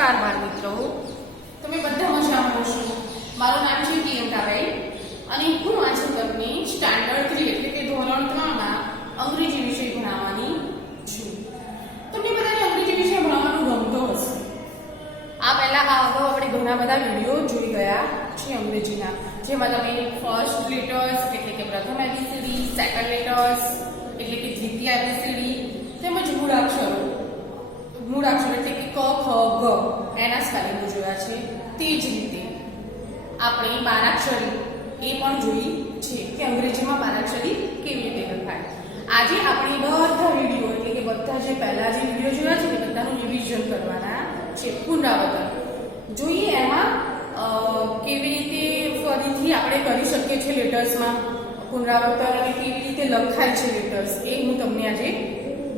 નમસ્કાર બાળ મિત્રો, તમે બધા મજામાં હશો। મારું નામ છે પ્રિયંકાબેન અને હું આજે તમને સ્ટાન્ડર્ડ 3 એટલે કે ધોરણ 3 માં અંગ્રેજી વિષય ભણાવવાની છું। તમને બધાને અંગ્રેજી વિષય ભણાવવાનું ગમતો હશે। આ પહેલા અગાઉ આપણે ઘણા બધા વિડીયો જોઈ ગયા છે અંગ્રેજીના, જેમાં તમે ફર્સ્ટ લેટર્સ એટલે કે પ્રથમ એબીસીડી, સેકન્ડ લેટર્સ એટલે કે દ્વિતીય એબીસીડી તેમજ મૂળાક્ષર એટલે કે ક, ખ, ગ એના સ્પેલિંગ જોયા છે। તે જ રીતે આપણે બારાક્ષરી એ પણ જોઈ છે કે અંગ્રેજીમાં બારાક્ષરી કેવી રીતે લખાય। આજે આપણે બધા વિડીયો એટલે કે બધા જે પહેલા જે વિડીયો જોયા છે તે બધાનું રિવિઝન કરવાના છે, પુનરાવર્તન જોઈએ એમાં કેવી રીતે ફરીથી આપણે કરી શકીએ છીએ લેટર્સમાં પુનરાવર્તન અને કેવી રીતે લખાય છે લેટર્સ એ હું તમને આજે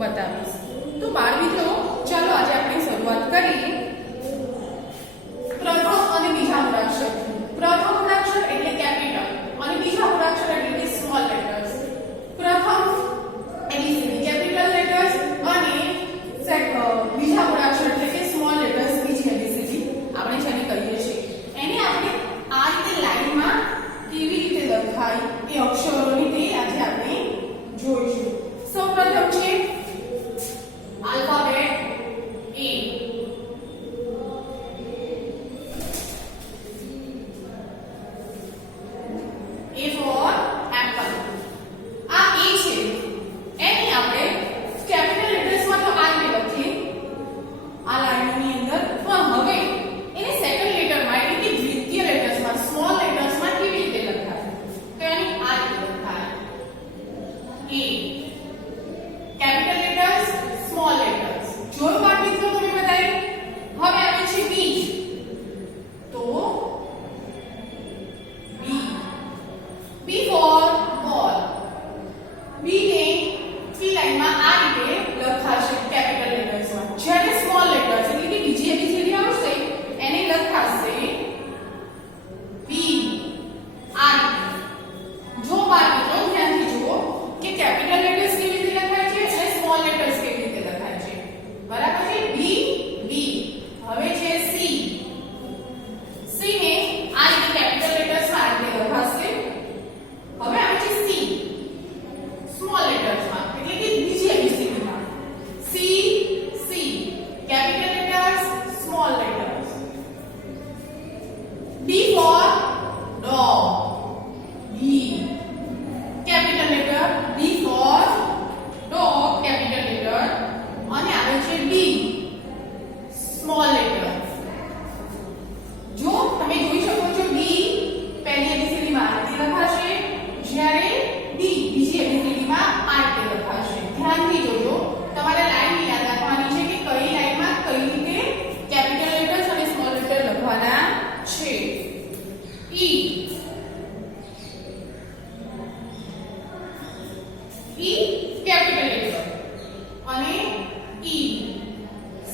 બતાવીશ। તો બાળ મિત્રો, ચાલો આજે આપણે શરૂઆત કરીએ પ્રથમ અને બીજા મૂળાક્ષર। પ્રથમ મૂળાક્ષર એટલે કેપિટલ અને બીજા મૂળાક્ષર એટલે સ્મોલ લેટર્સ। પ્રથમ એબીસીડી કેપિટલ લેટર્સ અને બીજા મૂળાક્ષર એટલે કે સ્મોલ લેટર્સ બીજી એબીસીડી આપણે જેને કહીએ છીએ એને આપણે આ રીતે લાઈનમાં કેવી રીતે લખાય એ અક્ષરોની તે આજે આપણે જોઈશું। સૌપ્રથમ છે alphabet A. A for apple. આ A છે એની આપણે કેપિટલ લેટર્સમાં તો આ રીતે લખીએ આ લાઈનની અંદર, પણ હવે એને સેકન્ડ લેટરમાં એટલે કે દ્વિતીય લેટર્સમાં સ્મોલ લેટર્સમાં કેવી રીતે લખાય તો એની આ રીતે લખાય A. Capital letters, small letters. જોયું બાળ મિત્રો તમે બધાએ? હવે આવે છે B, તો B. B for ball. B ને ત્રી લાઈનમાં આ રીતે લખાશે કેપિટલ લેટર્સમાં, જ્યારે સ્મોલ લેટર્સ એટલે કે બીજી એબીસીડી આવશે એને લખાશે B આ રીતે। જો બાળ મિત્રો ધ્યાનથી જુઓ કે કેપિટલ લેટર્સ કેવી રીતે લખાય છે અને સ્મોલ લેટર્સ કેવી રીતે લખાય છે, બરાબર છે? B B. હવે છે C. C ને આ રીતે કેપિટલ લેટર્સમાં આ રીતે લખાશે। હવે આવે છે C સ્મોલ લેટર્સમાં એટલે કે બીજી એબીસીડીમાં C C capital letters, small letters. D for dog. D capital letter, D for dog capital letter અને આવે છે D સ્મોલ લેટર। જો તમે જોઈ શકો છો D પહેલી એબીસીડીમાં આ રીતે લખાશે, જ્યારે D બીજી એબીસીડીમાં આ રીતે લખાશે। ધ્યાનથી જોજો, તમારે લાઈન યાદ રાખવાની છે કે કઈ લાઈનમાં કઈ રીતે કેપિટલ લેટર્સ અને સ્મોલ લેટર લખવાના છે। E E કેપિટલ લેટર અને E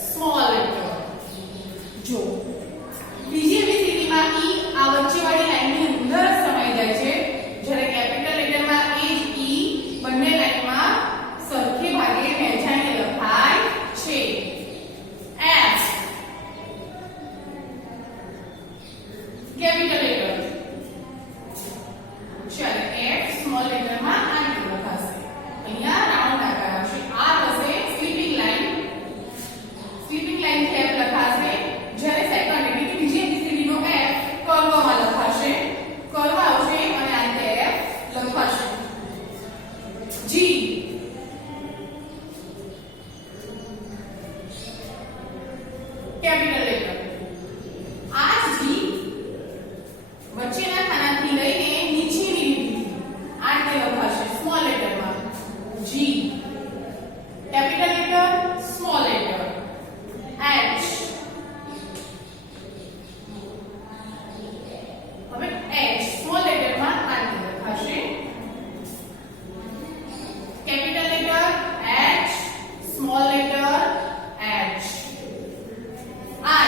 સ્મોલ લેટર। જો બીજી એબીસીડીમાં E આ વચ્ચેવાળી લાઈનની અંદર જ સમાઈ જાય છે, જ્યારે કેપિટલ લેટરમાં એ જ E બંને લાઈનમાં સરખી ભાગે વહેંચાઈને લખાય છે। F કેપિટલ લેટર, ચાલો F સ્મોલ લેટરમાં આ રીતે લખાશે। અહીંયા રાઉન્ડ આકાર આવશે, આ હશે સ્લીપિંગ લાઈન F લખાશે, જ્યારે સેકન્ડ એટલે કે બીજી એબીસીડી નો F કર્વમાં લખાશે, કર્વ આવશે અને આ રીતે F લખાશે। G કેપિટલ લેટર, આ G વચ્ચેના ખાનાથી લઈને નીચેની લીટી આ રીતે લખાશે સ્મોલ લેટરમાં G capital letter, small letter. H હવે H સ્મોલ લેટરમાં આ રીતે લખાશે capital letter H small letter H। I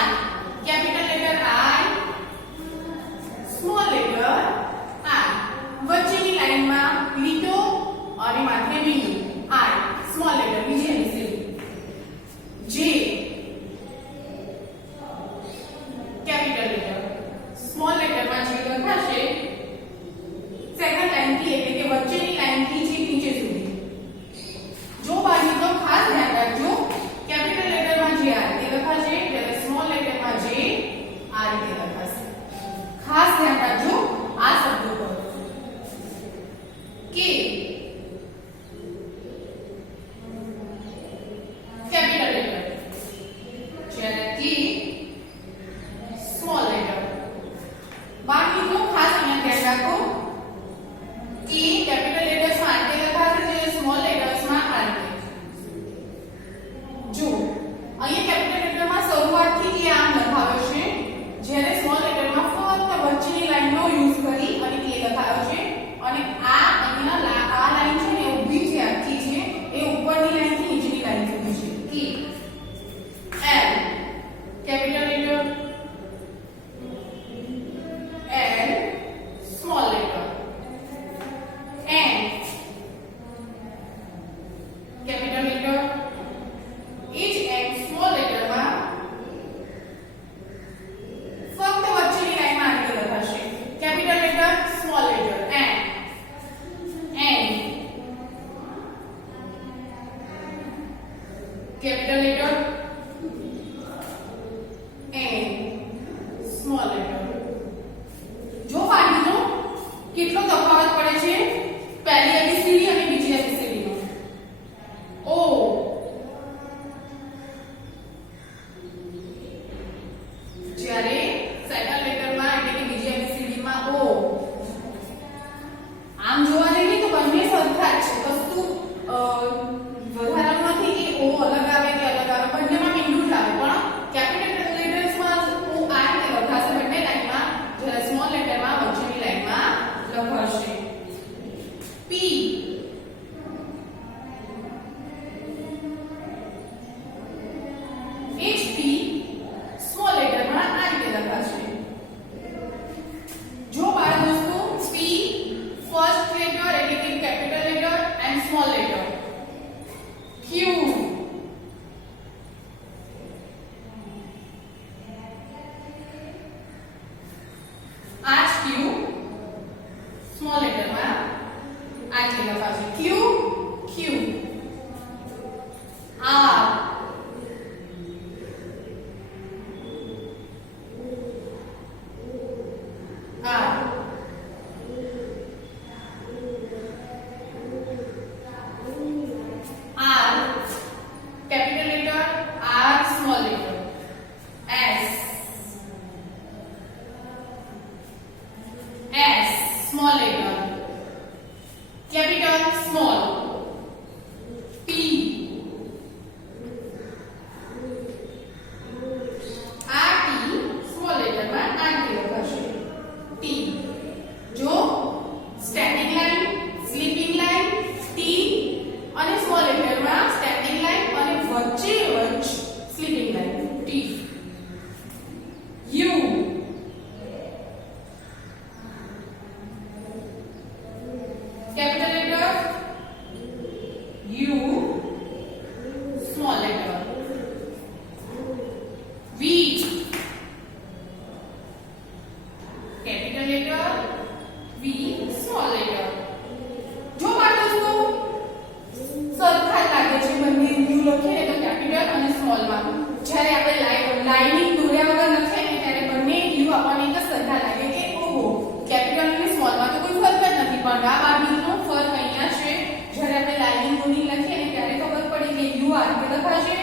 જ્યારે આપણે લાઇનિંગ દોર્યા વગર લખીએ ને ત્યારે બંને યુ આપણને એક જ સરખા લાગે કે ઓહો કેપિટલ અને સ્મોલ માં તો કોઈ ફરક જ નથી, પણ આ બાજુનો ફરક અહીંયા છે. જ્યારે આપણે લાઇનિંગ દોરી લખીએ ને ત્યારે ખબર પડી કે યુ આ રીતે લખાશે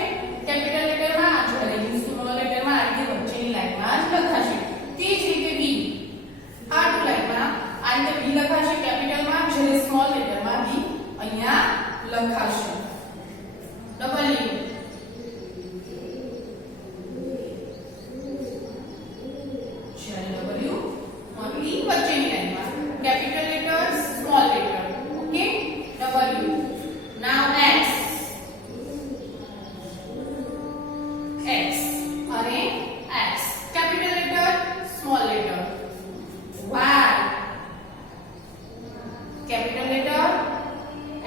કેપિટલ લેટરમાં, જ્યારે યુ સ્મોલ લેટરમાં આ રીતે વચ્ચેની લાઈનમાં જ લખાશે. તે જ રીતે બી આ ટુ લાઈનમાં આ રીતે બી લખાશે કેપિટલમાં, જ્યારે સ્મોલ લેટરમાં બી અહીંયા લખાશે. ડબલ્યુ વચ્ચેની લાઈનમાં capital letter small letter. Okay, W. Now X અને X capital letter small letter. Y capital letter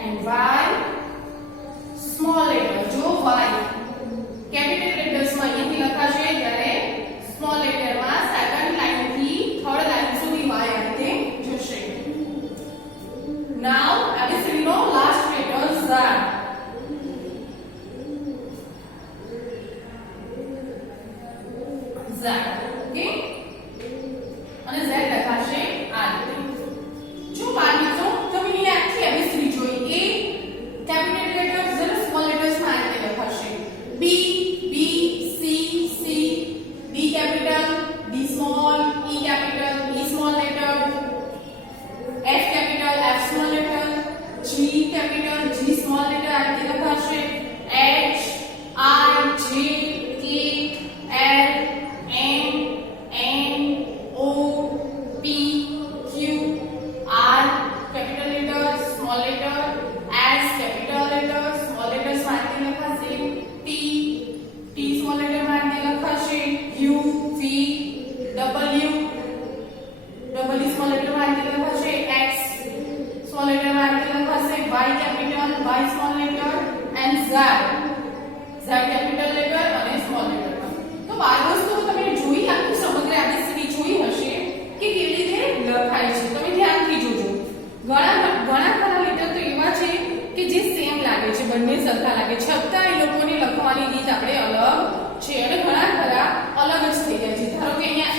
and Y small letter. જો Y કેપિટલ લેટર્સમાં અહીંથી લખાશે ત્યારે સ્મોલ લેટરમાં સેકન્ડ લાઈન થી થર્ડ લાઈન સુધી Y આ રીતે જશે. Now ABCD નો last letter Z. Z. Okay, અને Z લખાશે આ રીતે. જો બાર મિત્રો તમે અહીં આખી ABCD જોઈ એ કેપિટલ લેટર્સ અને સ્મોલ લેટર્સમાં આ રીતે લખાશે. B B C C B capital B small E capital E small letter, F capital F small letter, G capital G small letter આ રીતે લખાશે. H I J K L M N O P Q R capital letter small letter, S capital letter small letters માં આ રીતે લખાશે. T T small letter માં આ રીતે લખાશે. U V W W small letter માં આ રીતે લખાશે. X small letter માં આ રીતે લખાશે. Y capital Y small letter and Z Z capital letter અને small letter માં. તો બાર વસ્તુઓ તમે જોઈ આખી સમગ્ર ABCD જોઈ હશે કે કેવી રીતે લખાય છે. તમે ધ્યાનથી જોજો. ઘણા ખરા લેટર તો એવા છે કે જે સેમ લાગે છે, બંને સરખા લાગે, છતાં એ લોકોની લખવાની રીત આપણે અલગ છે અને ઘણા ખરા અલગ જ થઈ જાય છે. ધારો કે અહીંયા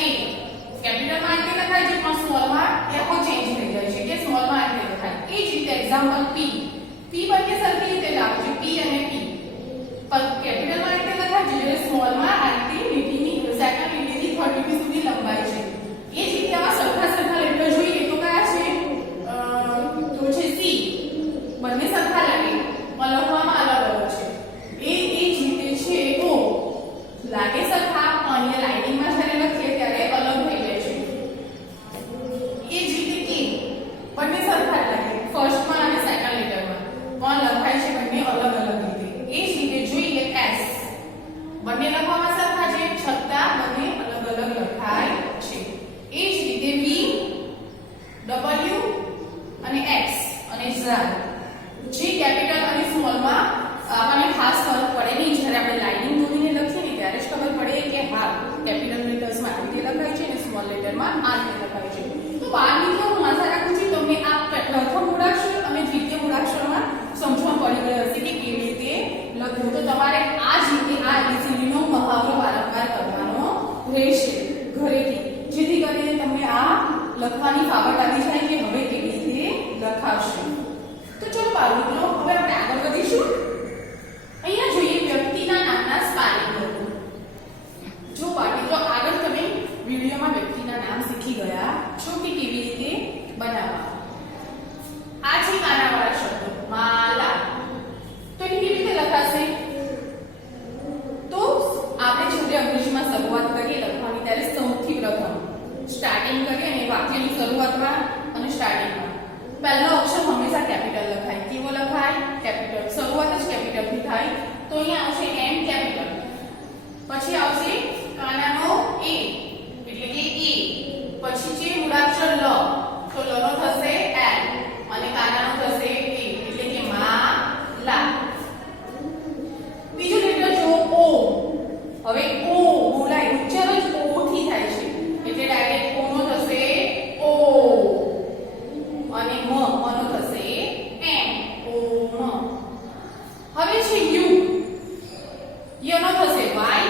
A કેપિટલમાં આ રીતે લખાય છે પણ સ્મોલમાં એકો ચેન્જ થઈ જાય છે કે સ્મોલમાં આ રીતે લખાય. એ જ રીતે એક્ઝામ્પલ P બંને સરખી રીતે લાગે છે. P અને P પણ કેપિટલમાં આ રીતે લખાય છે જ્યારે સ્મોલમાં આ રીતે લીટીની સેકન્ડ લીટીથી થર્ડ લીટી સુધી લંબાય છે. એ જ રીતે આવા સરખા લેટર જોઈએ તો કયા છે? તો છે C. બંને સરખા લાગે પણ લખવામાં અલગ અલગ છે. એ જ રીતે છે O. લાગે સરખા પણ અહીંયા લાઇનિંગમાં જ્યારે લખીએ ત્યારે અલગ થઈ જાય છે. એ જ રીતે K. બંને સરખા લાગે ફર્સ્ટમાં અને સેકન્ડ લેટરમાં પણ લખાય છે બંને અલગ અલગ રીતે. એ જ રીતે જોઈએ S. બંને લખવામાં સરખા છે છતાં બંને અલગ અલગ લખાય છે. એ જ રીતે V W અને X અને Z. જે કેપિટલ અને સ્મોલમાં આપણને ખાસ ફરક પડે નહીં, જ્યારે આપણે લાઇનિંગ દોરીને લખીએ ને ત્યારે જ ખબર પડે કે હા કેપિટલ લેટર્સમાં આ રીતે લખાય છે અને સ્મોલ લેટરમાં આ રીતે લખાય છે. તો બાર મિત્રો હું આશા રાખું છું તમને આ પ્રથમ મૂળાક્ષર અને દ્વિતીય મૂળાક્ષરમાં સમજણ પડી ગઈ હશે કે કેવી રીતે લખવું. તો તમારે આ જ રીતે આ ABCD નો મહાવરો વારંવાર કરવાનો રહેશે ઘરેથી, જેથી કરીને તમને આ લખવાની ફાવટ આવી જાય કે હવે કેવી રીતે લખાશે. તો ચલો બાળ મિત્રો હવે આપણે આગળ વધીશું. અહીંયા જોઈએ વ્યક્તિના નામના સ્પેલિંગ. જો બાળ મિત્રો આગળ તમે વિડિયોમાં વ્યક્તિના નામ શીખી ગયા છો કે કેવી રીતે બનાવવા. આ છે કાનાવાળા શબ્દો માલા. તો એ કેવી રીતે લખાશે? તો આપણે જ્યારે અંગ્રેજીમાં શરૂઆત કરીએ લખવાની ત્યારે સૌથી પ્રથમ સ્ટાર્ટિંગ કરીએ અને વાક્યની શરૂઆતમાં અને સ્ટાર્ટિંગમાં પહેલો અક્ષર હંમેશા કેપિટલ લખાય. કેવો લખાય? કેપિટલ. શરૂઆત જ કેપિટલથી થાય. તો અહીંયા આવશે M કેપિટલ. પછી આવશે કાનાનો A એટલે કે A. પછી છે મૂળાક્ષર લ. તો લ નો થશે L અને કાનાનો થશે A એટલે કે માલા. બીજું લેટર જો O. હવે O બોલાય ઉચ્ચારણ જ O થી થાય છે એટલે ડાયરેક્ટ O નો થશે O અને મ નો થશે M. O મ. હવે છે U. ય નો થશે Y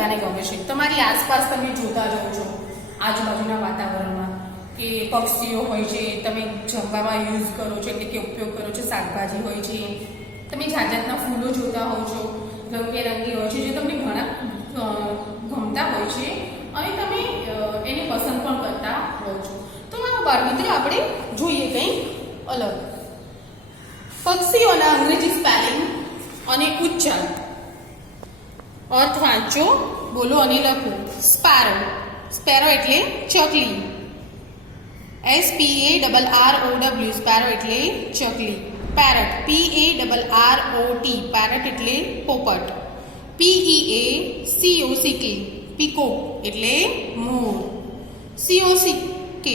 બધાને ગમે છે. તમારી આસપાસ તમે જોતા રહો છો આજુબાજુના વાતાવરણમાં કે પક્ષીઓ હોય છે, તમે જમવામાં યુઝ કરો છો એટલે કે ઉપયોગ કરો છો, શાકભાજી હોય છે, તમે જાત જાતના ફૂલો જોતા હોવ છો, રંગબેરંગી હોય છે જે તમને ઘણા ગમતા હોય છે અને તમે એને પસંદ પણ કરતા હોવ છો. તો મારા બાળ મિત્રો આપણે જોઈએ કંઈક અલગ. પક્ષીઓના અંગ્રેજી સ્પેલિંગ અને ઉચ્ચાર. અર્થ વાંચો, બોલો અને લખો. સ્પેરો. સ્પેરો એટલે ચકલી. SPARROW સ્પેરો એટલે ચકલી. પેરટ. PARROT પેરટ એટલે પોપટ. PEACOCK પીકોક એટલે મોર. COCK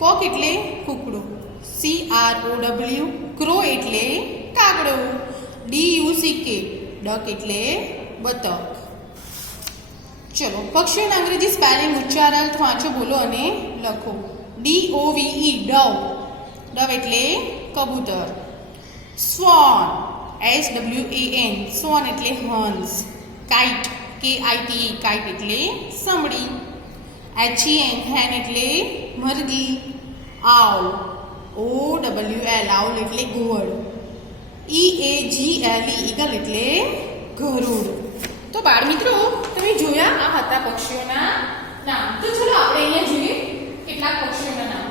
કોક એટલે કૂકડું. CROW ક્રો એટલે કાગડો. DUCK ડક એટલે બતક. ચલો પક્ષીઓના અંગ્રેજી સ્પેલિંગ, ઉચ્ચાર, અર્થ વાંચો, બોલો અને લખો. DOVE Dove. ડવ એટલે કબૂતર. સ્વોન. SWAN સ્વોન એટલે હંસ. કાઇટ. KITE કાઇટ એટલે સમડી. HEN હેન એટલે મરઘી. આઉલ. OWL આઉલ એટલે ઘુવડ. EAGLE ઈગલ એટલે ગરુડ. તો બાળ મિત્રો તમે જોયા આ હતા પક્ષીઓના નામ. તો ચલો આપણે અહીંયા જોઈએ કેટલાક પક્ષીઓના નામ.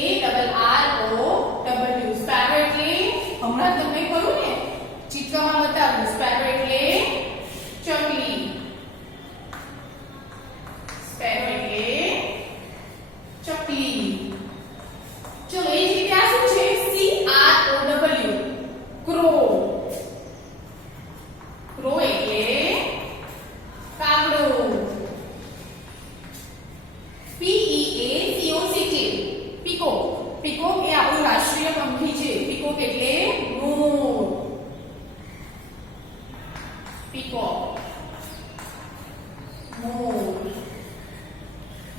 SPARROW સ્પેરો એટલે હમણાં તમને કહ્યું ને ચિત્રમાં બતાવ્યું. સ્પેરો એટલે ચકલી. સ્પેરો એટલે ચકલી. ચલો એ જ રીતે આ શું છે? CROW crow. ક્રો એટલે કાગડો. PEACOCK peacock. પીકોક એ આપણું રાષ્ટ્રીય પંખી છે. પીકોક એટલે મોર. પીકોક મોર.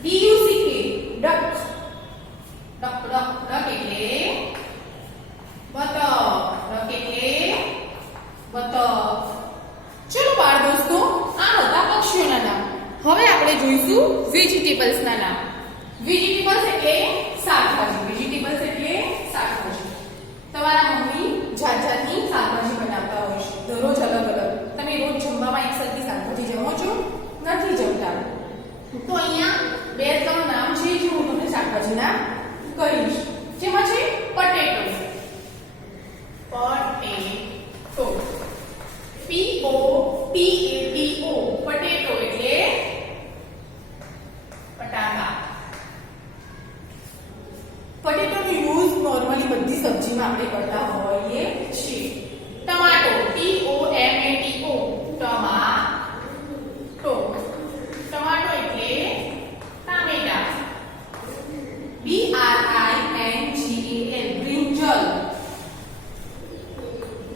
DUCK duck. ડક એટલે બતક. ડક એટલે બતક. ચલો બાળ દોસ્તો આ હતા પક્ષીઓના નામ. હવે આપણે જોઈશું વેજીટેબલ્સ ના નામ. વેજીટેબલ્સ એટલે શાકભાજી. વેજીટેબલ્સ એટલે શાકભાજી. તમારા મમ્મી જાત જાતની શાકભાજી બનાવતા હોય છે દરરોજ અલગ અલગ. તમે રોજ જમવામાં એક સરખી શાકભાજી જમો છો? નથી જમતા. તો અહીંયા બે ત્રણ નામ છે જે હું તમને શાકભાજીના કહીશ. જેમાં છે પટેટો. પટેટો. POTATO પટેટો એટલે બટાકા. પટેટોનો યુઝ નોર્મલી બધી સબ્જીમાં આપણે કરતા હોઈએ છીએ. ટમાટો. TOMATO ટમાટો. ટમાટો એટલે ટામેટા. BRINGAL brinjal.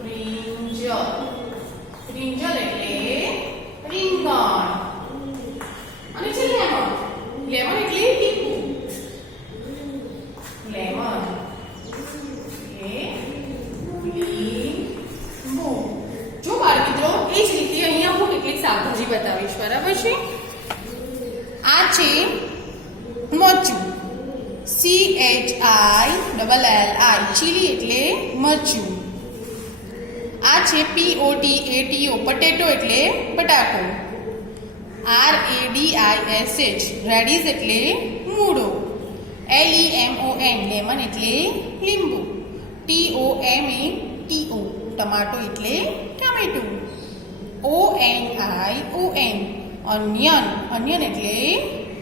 બ્રિંજલ. બ્રિંજલ એટલે રીંગણ. અને છે લેમન. લેમન એટલે તીખું. લેમન એટલે લીંબુ. જો બાળ મિત્રો એ જ રીતે અહીંયા હું કેટલીક શાકભાજી બતાવીશ. બરાબર છે? આ છે મરચું. CHILLI ચીલી એટલે મરચું. આ છે POTATO પટેટો એટલે બટાકો. RADISH રેડિશ એટલે મૂળો. LEMON લેમન એટલે લીંબુ. TOMATO ટમાટો એટલે ટામેટું. ONION onion. ઓનિયન એટલે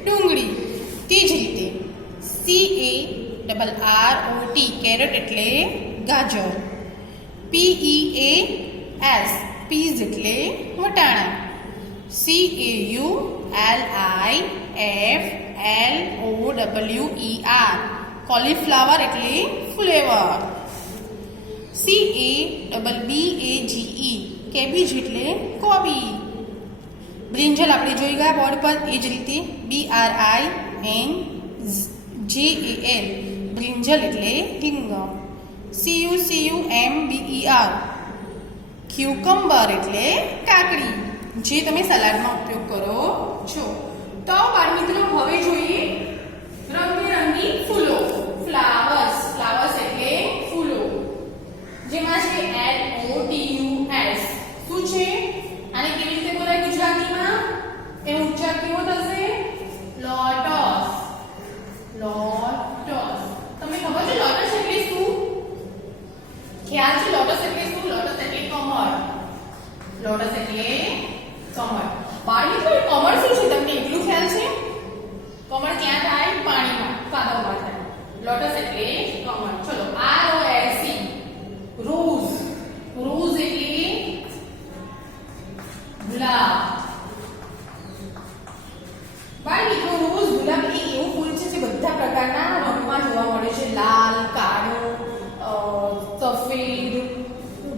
ડુંગળી. તે જ રીતે CARROT કેરેટ એટલે ગાજર. PEAS પીઝ એટલે વટાણા. CAULIFLOWER કોલીફ્લાવર એટલે ફ્લેવર. CABBAGE કેબેજ એટલે કોબી. બ્રિંજલ આપણે જોઈ ગયા બોર્ડ પર. એ જ રીતે BRINJAL બ્રિંજલ એટલે રીંગણ. CUCUMBER ક્યુકમ્બર એટલે કાકડી. જે તમે સલાડમાં ઉપયોગ કરો છો. તો બાળ મિત્રો હવે જોઈએ રંગબેરંગી ફૂલો, ફ્લાવર્સ. ફ્લાવર્સ એટલે ફૂલો, જેમાં છે LOTUS. શું છે? આને કેવી રીતે બોલાય ગુજરાતીમાં? એનો ઉચ્ચાર કેવો થશે? લોટસ. લોટસ. તમને ખબર છે લોટસ એટલે શું? ખ્યાલ છે લોટસ એટલે શું? લોટસ એટલે કમળ. લોટસ એટલે કમળ. બાળ મિત્રો કમળ શું છે તમને એટલું ખ્યાલ છે? કમળ ક્યાં થાય? પાણીમાં, કાદવમાં થાય. લોટસ એટલે કમળ. ચલો ROSE, રોઝ. રોઝ એટલે ગુલાબ. બાળ મિત્રો રોઝ ગુલાબ એ એવું ફૂલ છે જે બધા પ્રકારના રંગમાં જોવા મળે છે. લાલ, કાળો, સફેદ,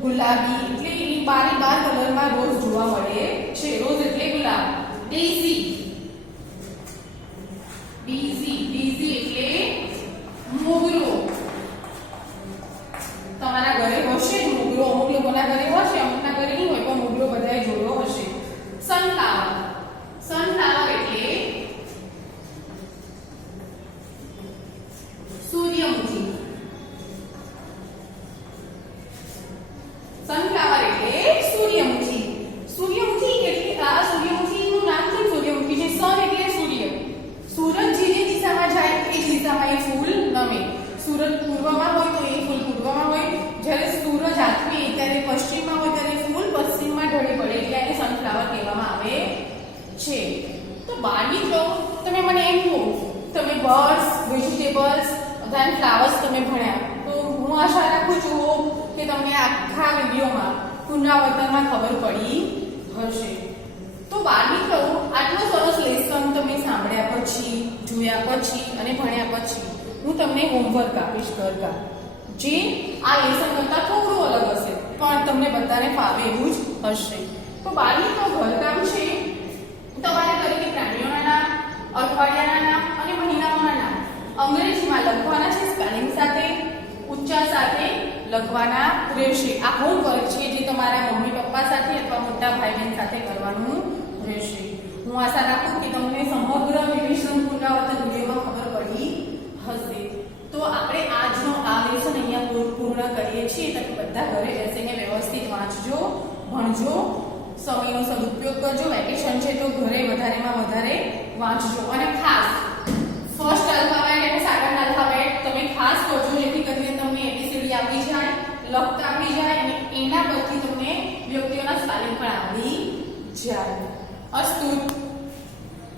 ગુલાબી, એટલે એ 12 કલરમાં રોઝ જોવા મળે છે. રોઝ એટલે ગુલાબ. ડેઝી. ડેઝી એટલે મોગરો. તમારા ઘરે હશે જ મોગરો. અમુક લોકોના ઘરે હશે, અમુકના ઘરે નહીં હોય, પણ મોગરો બધાએ જોયો હશે. સનફ્લાવર. સનફ્લાવર એટલે સૂર્યમુખી. સનફ્લાવર એટલે સૂર્યમુખી. સૂર્યમુખી એટલે આ સૂર્યમુખીનું નામ છે સૂર્યમુખી છે. સન એટલે સૂર્ય. સૂરજ જે દિશામાં જાય એ જ દિશામાં એ ફૂલ નમે. સૂરજ પૂર્વમાં હોય તો એ ફૂલ પૂર્વમાં હોય. જ્યારે સૂરજ આથમે ત્યારે પશ્ચિમમાં હોય ત્યારે ફૂલ પશ્ચિમમાં ઢળી પડે, એટલે એને સનફ્લાવર કહેવામાં આવે છે. તો બાળ મિત્રો તમે મને એમ કહો, તમે બર્ડ્સ, વેજીટેબલ્સ અને ફ્લાવર્સ તમે ભણ્યા, તો હું આશા રાખું છું કે તમને આખા વિડીયોમાં પુનરાવર્તનમાં ખબર પડી હશે. તો બાળ મિત્રો આટલો સરસ લેસન તમે સાંભળ્યા પછી, જોયા પછી અને ભણ્યા પછી હું તમને હોમવર્ક આપીશ ઘરકામ, જે આ લેસન કરતાં થોડું અલગ હશે, પણ તમને બધાને ફાવે એવું જ હશે. તો બાળ મિત્રો ઘરકામ છે તમારે દરેક પ્રાણીઓના નામ, અઠવાડિયાના નામ અને મહિનાઓના નામ અંગ્રેજીમાં લખવાના છે. સ્પેલિંગ સાથે, ઉચ્ચાર સાથે લખવાના રહેશે. આ હોમવર્ક છે જે તમારા મમ્મી પપ્પા સાથે અથવા મોટા ભાઈ બહેન સાથે કરવાનું રહેશે. હું આશા રાખું કે તમને સમગ્ર રિવિઝન પુનરાવર્તન વિડીયોમાં ખબર પડી હશે. તો આપણે આજનો આ લેસન અહીંયા પૂર્ણ કરીએ છીએ. તમે બધા ઘરે બેસીને વ્યવસ્થિત વાંચજો, ભણજો, સમયનો સદુપયોગ કરજો. વેકેશન છે તો ઘરે વધારેમાં વધારે વાંચજો. અને ખાસ ફર્સ્ટ આલ્ફાબેટ